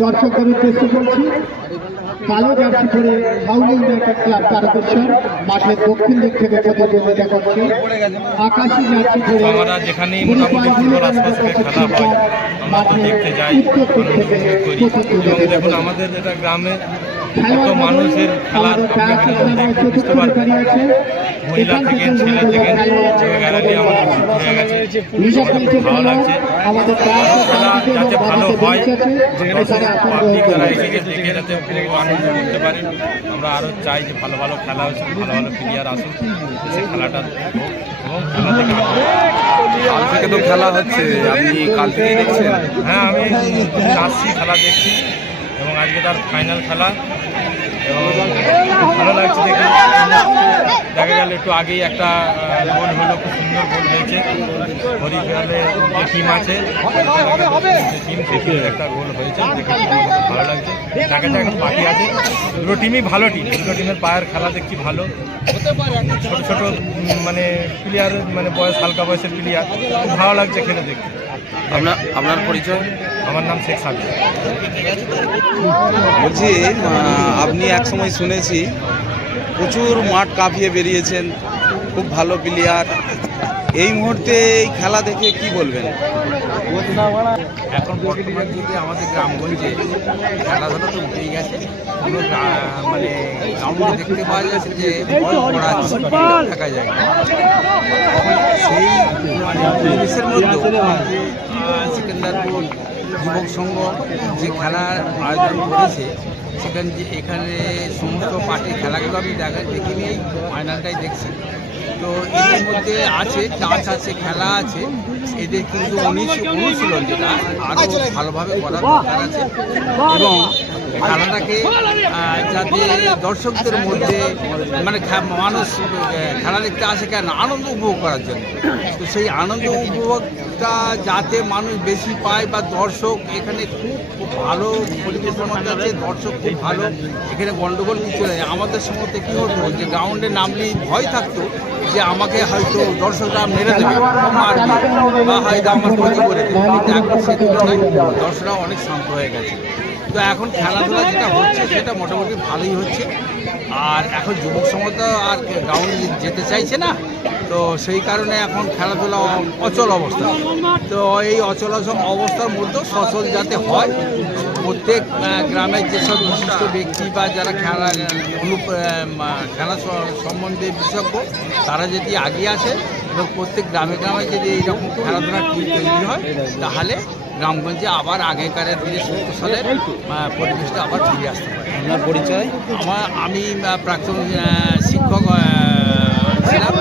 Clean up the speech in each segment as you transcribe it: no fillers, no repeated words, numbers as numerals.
দর্শকদের উদ্দেশ্যে বলছি, কালো জার্সি পরে হাউলিং ইউনাইটেড ক্লাব তারকেশ্বর মাঠের দক্ষিণ দিক থেকে প্রতিদ্বন্দ্বিতা করছে। আকাশি জার্সি পরে আমরা যেখানেই মোটামুটি ফুটবল আশপাশে খেলা হয় আমরা তো দেখতে যাই, করি। দেখুন আমাদের যেটা গ্রামে কত মানুষের খেলার বুঝতে পারবে, মহিলা থেকে ছেলে থেকে গ্যালারি আমাদের হয়ে গেছে, ভালো লাগছে। খেলা যাতে ভালো হয়, পাবলিক যারা এসে দেখে যাতে আনন্দ করতে পারে, আমরা আরও চাই যে ভালো ভালো খেলা হচ্ছে, ভালো ভালো প্লেয়ার আসুক, সে খেলাটা হোক এবং খেলা থেকে কাল থেকে তো খেলা হচ্ছে, আপনি কাল থেকেই দেখছেন? হ্যাঁ, আমি আসছি, খেলা দেখছি এবং আজকে তার ফাইনাল খেলা এবং ভালো লাগছে দেখে। দেখা গেল একটু আগেই একটা গোল হলো, খুব সুন্দর গোল হয়েছে। হরিফেলে যে টিম আছে টিম, সেই একটা গোল হয়েছে, দেখে ভালো লাগছে। দেখা যায় এখন বাকি আছে, দুটো টিমই ভালো টিম, দুটো টিমের পায়ের খেলা দেখছি ভালো। ছোট ছোট মানে প্লেয়ার, মানে বয়স হালকা বয়সের প্লেয়ার, খুব ভালো লাগছে খেলে দেখতে। আপনার পরিচয়? আমার নাম শেখ সাদি। বলছি, আপনি এক সময় শুনেছি প্রচুর মাঠ কাঁপিয়ে বেরিয়েছেন, খুব ভালো প্লেয়ার। এই মুহূর্তে এই খেলা দেখে কি বলবেন? এখন বর্তমান যুগে আমাদের গ্রামগঞ্জে খেলাধুলা তো উঠেই গেছে, কোনো মানে গ্রাউন্ডে দেখতে পাওয়া যাচ্ছে যে দেখা যায়। সেই মানে পরিবেশের মধ্যেও যে সিকান্দারপুর যুবক সংঘ যে খেলার আয়োজন করেছে, সেখানে যে এখানে সমস্ত পার্টির খেলাগুলো আমি দেখিনি, এই ফাইনালটাই দেখছি। তো এদের মধ্যে আছে চাষ আছে, খেলা আছে, এদের কিন্তু অনুশীলন যেটা আরও ভালোভাবে করার দরকার আছে এবং খেলাটাকে যাতে দর্শকদের মধ্যে মানে মানুষ খেলা দেখতে আসে কেন, আনন্দ উপভোগ করার জন্য। তো সেই আনন্দ উপভোগটা যাতে মানুষ বেশি পায় বা দর্শক এখানে খুব ভালো পরিবেশের মধ্যে আছে, দর্শক খুব ভালো, এখানে গণ্ডগোল কিছু নেই। আমাদের সময়তে কী হতো যে গ্রাউন্ডে নামলেই ভয় থাকতো যে আমাকে হয়তো দর্শকরা মেরে দেবে, মারবে বা হয়তো আমার ক্ষতি করে দেবে, কিন্তু এখন সে তুলনায় দর্শকরা অনেক শান্ত হয়ে গেছে। তো এখন খেলাধুলা যেটা হচ্ছে সেটা মোটামুটি ভালোই হচ্ছে। আর এখন যুবক সমাজ তো আর গ্রাউন্ডে যেতে চাইছে না, তো সেই কারণে এখন খেলাধুলা অচল অবস্থা। তো এই অচল অবস্থার মধ্যেও সচল যাতে হয়, প্রত্যেক গ্রামের যেসব বিশিষ্ট ব্যক্তি বা যারা খেলা সম্বন্ধে বিশেষজ্ঞ, তারা যদি এগিয়ে আসে এবং প্রত্যেক গ্রামে গ্রামে যদি এইরকম খেলাধুলার টিম তৈরি হয়, তাহলে গ্রামগঞ্জে আবার আগেকারের 1970 সালের পরিবেশটা আবার ফিরে আসতে পারে। আপনার পরিচয়? আমি প্রাক্তন শিক্ষক ছিলাম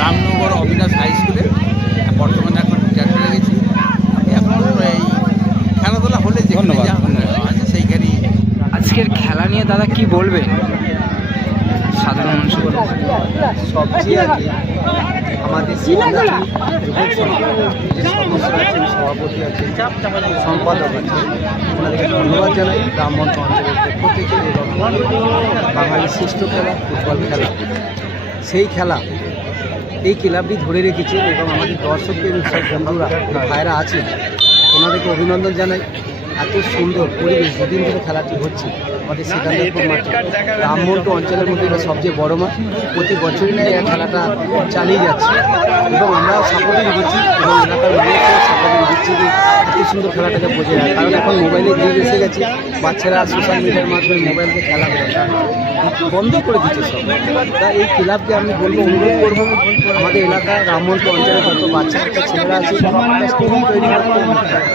রামনগর অবিনাশ হাই স্কুলে, বর্তমানে এখন রিটায়ার করে গেছি। এখন এই খেলাধুলা হলে যে আছে সেইখানেই। আজকের খেলা নিয়ে দাদা কি বলবেন সাধারণ মানুষ? সবচেয়ে আগে আমাদের সভাপতি আছেন, সম্পাদক আছে, ওনাদেরকে ধন্যবাদ জানাই। গ্রামগঞ্জ অঞ্চলের পক্ষ থেকে এবং বাঙালির শ্রেষ্ঠ খেলা ফুটবল খেলা, সেই খেলা এই ক্লাবটি ধরে রেখেছে এবং আমাদের দর্শকদের সব বন্ধুরা ভাইরা আছেন, ওনাদেরকে অভিনন্দন জানাই। এত সুন্দর পরিবেশ, দুদিন ধরে খেলাটি হচ্ছে আমাদের সিকান্দারপুর মাঠে, রামমন্টু অঞ্চলের মধ্যে এটা সবচেয়ে বড় মাঠ। প্রতি বছরই না এই খেলাটা চালিয়ে যাচ্ছে এবং আমরাও সাপোর্টিং দিচ্ছি এবং এলাকার মানুষও সাপোর্টিং দিচ্ছি যে এত সুন্দর খেলাটাকে বোঝে না। কারণ এখন মোবাইলের যুগ এসে গেছে, বাচ্চারা সোশ্যাল মিডিয়ার মাধ্যমে মোবাইলকে খেলা বন্ধ করে দিচ্ছে সব। তা এই ক্লাবকে আমি বলবো, অনুরোধ করবো আমাদের এলাকায় রামমন্টু অঞ্চলের যত বাচ্চা বাচ্চা ছেলেরা আছে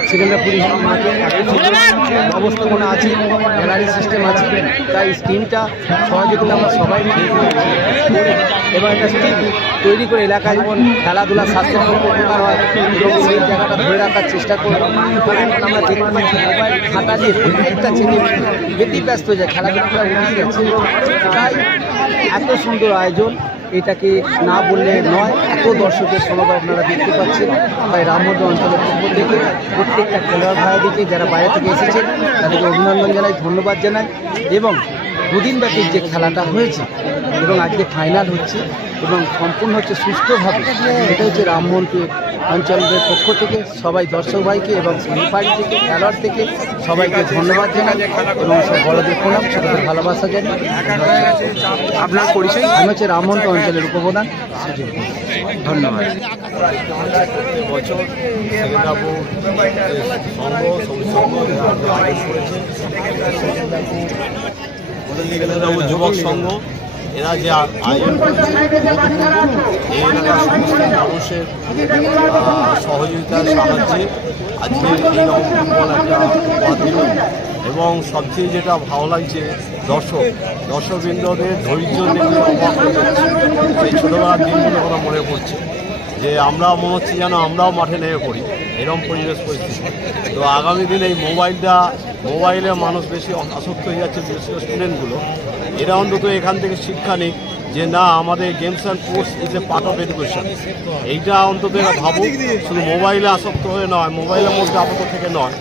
সিকান্দারপুর মাঠে ব্যবস্থাপনা আছে, গ্যালারি সিস্টেম আছে, তাই স্কিমটা সহযোগিতা আমরা সবাই এবং একটা স্কিম তৈরি করে এলাকায় যেমন খেলাধুলা স্বাস্থ্যসম্মত উপকার হয় এবং সেই জায়গাটা ধরে রাখার চেষ্টা করব। আমরা দেখতে পাচ্ছি মোবাইল খাতা দিয়ে প্রত্যেকটা ছেলে ব্যতিব্যস্ত হয়ে যায়, খেলাধুলা উঠিয়ে গেছে। তাই এত সুন্দর আয়োজন এটাকে না বললে নয়। এত দর্শকের সমাগম আপনারা দেখতে পাচ্ছেন। তাই রামমন্দির অঞ্চলের পক্ষ থেকে প্রত্যেকটা খেলোয়াড় ভাইদেরকে যারা বাইরে থেকে এসেছেন তাদেরকে অভিনন্দন জানাই, ধন্যবাদ জানাই। এবং দুদিন ব্যাপী যে খেলাটা হয়েছে এবং আজকে ফাইনাল হচ্ছে এবং সম্পূর্ণ হচ্ছে সুষ্ঠুভাবে, এটা হচ্ছে রামমন্দির অঞ্চলের পক্ষ থেকে সবাই দর্শক ভাইকে এবং রেফারি থেকে খেলোয়াড় থেকে সবাইকে ধন্যবাদ জানাই এবং সব বড়দের প্রণাম, ছোটদের ভালোবাসা জানাই। আপনার পরিচয়? আমি হচ্ছে রামমন্দির অঞ্চলের উপপ্রধান সুজিত। ধন্যবাদ। বছর সেকেন্দাপুর সংঘ আয়োজন করেছে সেকেন্দাপুর যুবক সংঘ। এরা যে আয়োজন করেছে এই এলাকার সমস্ত মানুষের সহযোগিতার সাহায্যে আজকে এইরকম ফুটবল একটা উপহার দিল। এবং সবচেয়ে যেটা ভালো লাগছে দর্শকবৃন্দদের ধৈর্য দেখে অবাক হয়ে যাচ্ছে। সেই ছোটোবেলার দিনগুলো কথা মনে পড়ছে যে আমরা মনে হচ্ছে যেন আমরাও মাঠে নেমে পড়ি, এরকম পরিবেশ পরিস্থিতি। তো আগামী দিনে এই মোবাইলে মানুষ বেশি আসক্ত হয়ে যাচ্ছে, বিশেষ করে স্টুডেন্টগুলো। এরা অন্তত এখান থেকে শিক্ষা নিক যে না, আমাদের games and sports is a part of education. এইটা অন্তত এরা ভাবুক, শুধু মোবাইলে আসক্ত হয়ে নয়, মোবাইলের মধ্যে আপাতত থেকে নয়,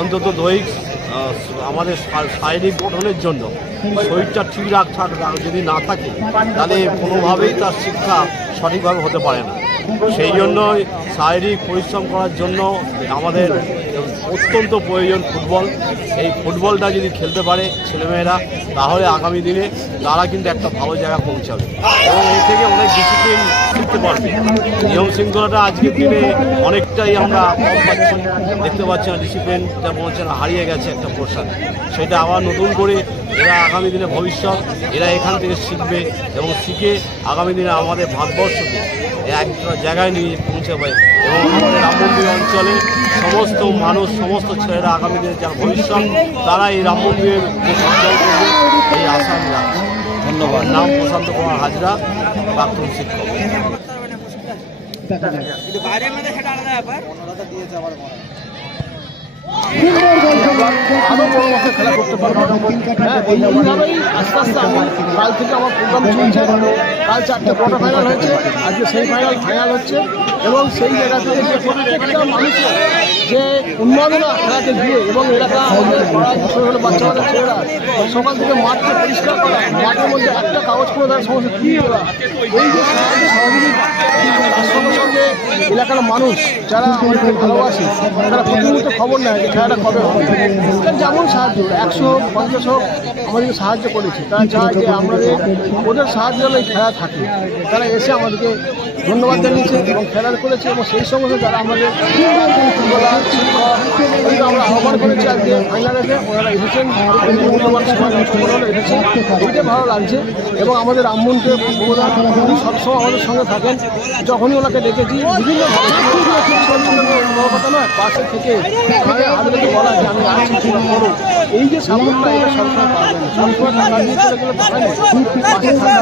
অন্তত দৈহিক আমাদের শারীরিক গঠনের জন্য শরীরটা ঠিক রাখা যদি না থাকে তাহলে কোনোভাবেই তার শিক্ষা সঠিকভাবে হতে পারে না। সেই জন্যই শারীরিক পরিশ্রম করার জন্য আমাদের অত্যন্ত প্রয়োজন ফুটবল। এই ফুটবলটা যদি খেলতে পারে ছেলেমেয়েরা তাহলে আগামী দিনে তারা কিন্তু একটা ভালো জায়গা পৌঁছাবে এবং এর থেকে অনেক ডিসিপ্লিন শিখতে পারবে। নিয়ম শৃঙ্খলাটা আজকের দিনে অনেকটাই আমরা কম পাচ্ছি, দেখতে পাচ্ছি না, ডিসিপ্লিনটা মনে হচ্ছে না হারিয়ে গেছে একটা পোর্শন। সেটা আবার নতুন করে এরা আগামী দিনে ভবিষ্যৎ এরা এখান থেকে শিখবে এবং শিখে আগামী দিনে আমাদের ভারতবর্ষকে একটা জায়গায় নিয়ে পৌঁছাবে এবং আমাদের রামমন্দির অঞ্চলে সমস্ত মানুষ, সমস্ত ছেলেরা আগামী দিনে যারা ভবিষ্যৎ তারা এই রামমন্দিরের সঞ্চয় করবে এই আশা আমি রাখছি। ধন্যবাদ। নাম প্রশান্ত কুমার হাজরা, প্রাক্তন শিক্ষক। আরও বড় মাঠে খেলা করতে পারবো। এইভাবেই আস্তে আস্তে আমার কাল থেকে আমার প্রোগ্রাম চলছে। কাল 4টে কোয়ার্টার ফাইনাল হয়েছে, আজকে সেমিফাইনাল ফাইনাল হচ্ছে এবং সেই জায়গা থেকে যে প্রত্যেকটা মানুষের যে উন্মাদনা খেলাতে গিয়ে এবং এলাকা আমাদের পাড়ায় ছোটো ছোটো বাচ্চারা ছেলেরা সকাল থেকে মাঠকে পরিষ্কার করা, মাঠের মধ্যে একটা কাগজ করে তার সমস্ত তুলে দেওয়া, এই যে সাহায্য সহযোগিতা তার সঙ্গে সঙ্গে এলাকার মানুষ যারা আমাদেরকে ভালোবাসে তারা প্রতিনিয়ত খবর নেয় যে খেলাটা কবে হবে। যেমন সাহায্য 100-50 হোক আমাদেরকে সাহায্য করেছে। তারা চায় যে আমাদের ওদের সাহায্য হলে এই খেলা থাকে। তারা এসে আমাদেরকে ধন্যবাদ জানিয়েছে এবং খেলা করেছে এবং সেই সঙ্গে যারা আমাদের আমরা আহ্বান করেছি আজকে ফাইনালেতে ওনারা এসেছেন, মূল্যবান সময় এসেছেন, এইটা ভালো লাগছে। এবং আমাদের রামমন্দিরের প্রধান সবসময় আমাদের সঙ্গে থাকেন। যখনই ওনাকে দেখেছি বিভিন্নভাবে কথা নয়, পাশে থেকে আমাদেরকে বলা যে আমি আছি তোমরা করো। এই যে সামর্থ্য এটা সবসময় পাবেন, সবসময় টাকা দিয়ে চলে গেলে তো হয় না, পাশে থাকা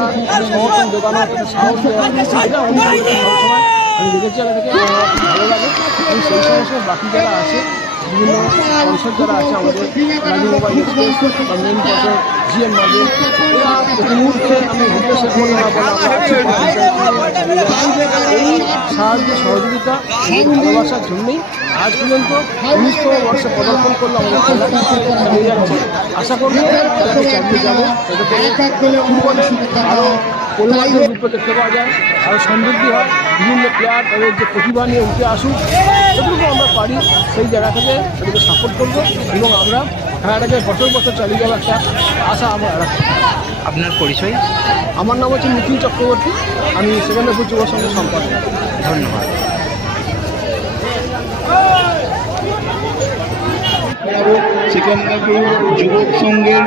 সমর্থন যোগানো সাহস দেওয়া, এটা সবসময় আমি দেখেছি। এলাকাকে ভালো লাগে। এবং সেই সমস্ত বাকি যারা আছে বিভিন্ন সংসদ যারা আছে আমাদের রাজু মোবাইল এক্সপ্রেস বা মেন পথে জিএম মাঝে এরা প্রতি মুহূর্তে আমি উদ্দেশ্যে করে না বলা এই সাহায্য সহযোগিতা এবং ভালোবাসার জন্যই আজ পর্যন্ত 19তম বর্ষে পদার্পণ করলো আমাদের খেলা হয়ে যাচ্ছে। আশা করব খেলাকে চালিয়ে যাবো, ফুটবলে আরও পরিমাণের রূপে দেখতে পাওয়া যায়, আরও সমৃদ্ধি হয়, বিভিন্ন প্লেয়ার তাদের যে প্রতিভা নিয়ে উঠে আসুক, যতটুকু আমরা পারি সেই জায়গা থেকে সেটাকে সাপোর্ট করবো এবং আমরা খেলাটাকে বছর বছর চালিয়ে যাওয়ার একটা আশা আমরা রাখি। আপনার পরিচয়? আমার নাম হচ্ছে নিখিল চক্রবর্তী, আমি সেকেন্দাপুর যুব সংঘের সম্পাদক। ধন্যবাদ। সেকেন্দাপুর যুবক সংঘের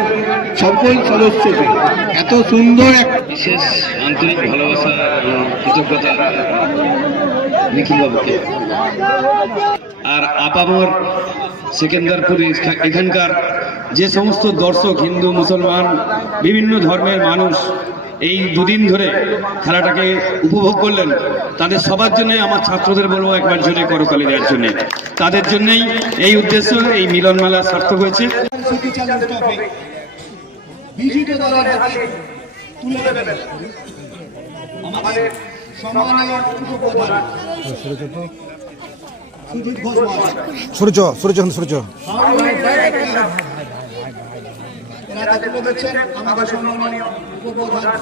সকল সদস্যকে এত সুন্দর এক বিশেষ আন্তরিক ভালোবাসা এবং কৃতজ্ঞতা নিখিলবাবুকে। আর আপামর সেকেন্দারপুর এখানকার যে সমস্ত দর্শক, হিন্দু মুসলমান বিভিন্ন ধর্মের মানুষ এই দুদিন ধরে খেলাটাকে উপভোগ করলেন, তাদের সবার জন্য আমার ছাত্রদের বলবো একবার জোরে করতালি দেওয়ার জন্য। তাদের জন্যই এই উদ্দেশ্য, এই মিলন মেলা সার্থক হয়েছে। বিজিত দলের হাতে তুলে দেবেন আমাদের সম্মানীয় উপপ্রধান সুজিত ঘোষ মহাশয়। এনারা তুলে দিচ্ছেন আমাদের সম্মানীয় উপপ্রধান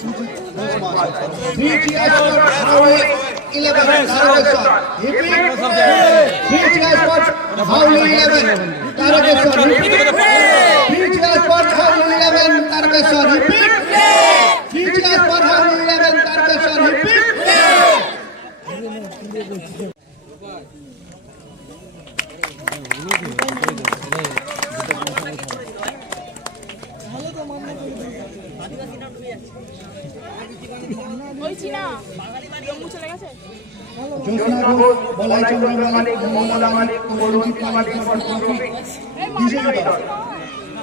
সুজিত ঘোষ মহাশয়। 3 cheers for Hauli 11 Tarakeshwar. Repeat. 3 cheers for Hauli 11 Tarakeshwar. Repeat. 3 cheers for Hauli 11 Tarakeshwar. Repeat. 3 cheers for Hauli 11 Tarakeshwar. Repeat. জ্যোৎস্না ঘোষ, বলাই চন্দ্র মালিক, মোহাম্মদ মালিক, রঞ্জিত মালিক, বিজয়ী দল।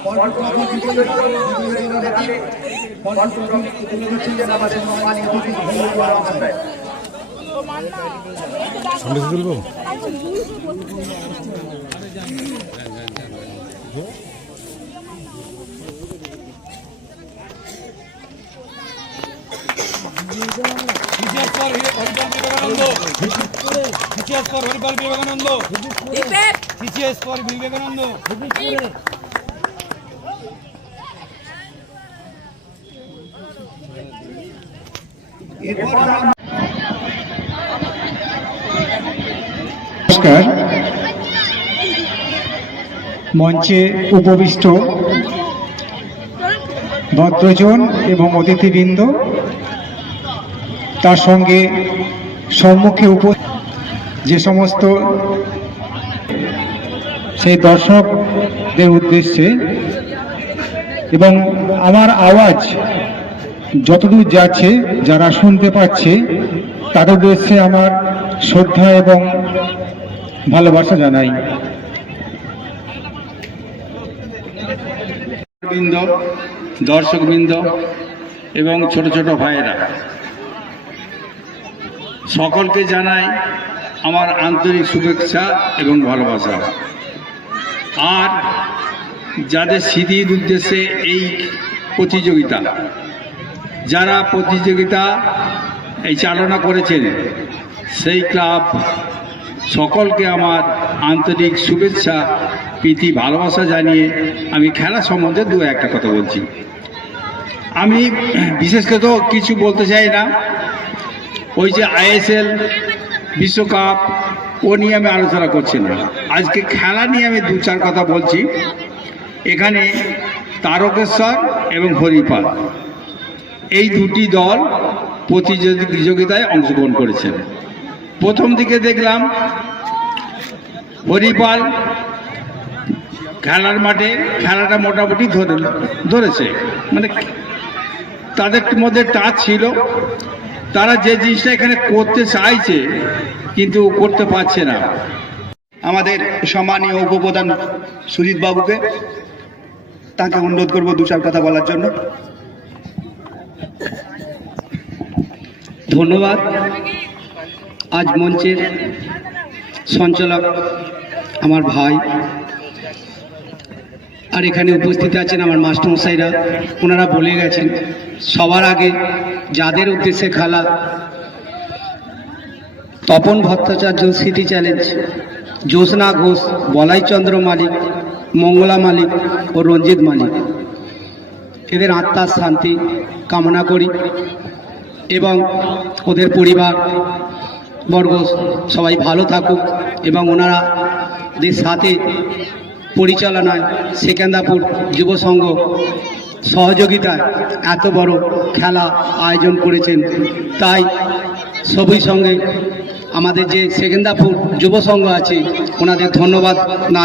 পল্টু ট্রফি বিজয়ী দল, বিজয়ী দলের হাতে পল্টু ট্রফি তুলে দিচ্ছেন আমাদের সম্মানীয় অতিথি ভূমিকা মহাশয়। নমস্কার। মঞ্চে উপবিষ্ট ভদ্রজন এবং অতিথিবৃন্দ, তার সঙ্গে সম্মুখে যে সমস্ত সেই দর্শকদের উদ্দেশ্যে এবং আমার আওয়াজ যতদূর যাচ্ছে যারা শুনতে পাচ্ছে তাদের উদ্দেশ্যে আমার শ্রদ্ধা এবং ভালোবাসা জানাই। বৃন্দ, দর্শকবৃন্দ এবং ছোট ছোট ভাইয়েরা, সকলকে জানাই আমার আন্তরিক শুভেচ্ছা এবং ভালোবাসা। আর যাদের স্মৃতির উদ্দেশ্যে এই প্রতিযোগিতা, যারা প্রতিযোগিতা এই চালনা করেছেন সেই ক্লাব সকলকে আমার আন্তরিক শুভেচ্ছা, প্রীতি, ভালোবাসা জানিয়ে আমি খেলা সম্বন্ধে দু একটা কথা বলছি। আমি বিশেষ করে তো কিছু বলতে চাই না, ওই যে ISL বিশ্বকাপ ও নিয়ে আমি আলোচনা করছি না। আজকে খেলা নিয়ে আমি দু চার কথা বলছি। এখানে তারকেশ্বর এবং হরিপাল এই দুটি দল প্রতিযোগিতায় অংশগ্রহণ করেছেন। প্রথম দিকে দেখলাম হরিপাল খেলার মাঠে খেলাটা মোটামুটি ধরেছে, মানে তাদের মধ্যে টাচ ছিল। তারা যে জিনিসটা এখানে করতে চাইছে কিন্তু করতে পারছে না। আমাদের সম্মানীয় উপপ্রধান সুজিত বাবুকে, তাকে অনুরোধ করব দু চার কথা বলার জন্য। ধন্যবাদ। আজ মঞ্চের সঞ্চালক আমার ভাই, আর এখানে উপস্থিত আছেন আমার মাস্টারমশাইরা, ওনারা বলে গেছেন। সবার আগে যাদের উদ্দেশ্যে খেলা, তপন ভট্টাচার্য সিটি চ্যালেঞ্জ, জ্যোৎস্না ঘোষ, বলাই চন্দ্র মালিক, মঙ্গলা মালিক ও রঞ্জিত মালিক, এদের আত্মার শান্তি কামনা করি এবং ওদের পরিবার বর্গ সবাই ভালো থাকুক এবং ওনারাদের সাথে পরিচালনায় সেকেন্দ্রাপুর যুব সংঘ সহযোগিতায় এত বড় খেলা আয়োজন করেছেন। তাই সবই সঙ্গে আমাদের যে সেকেন্দ্রাপুর যুব সংঘ আছে ওনাদের ধন্যবাদ না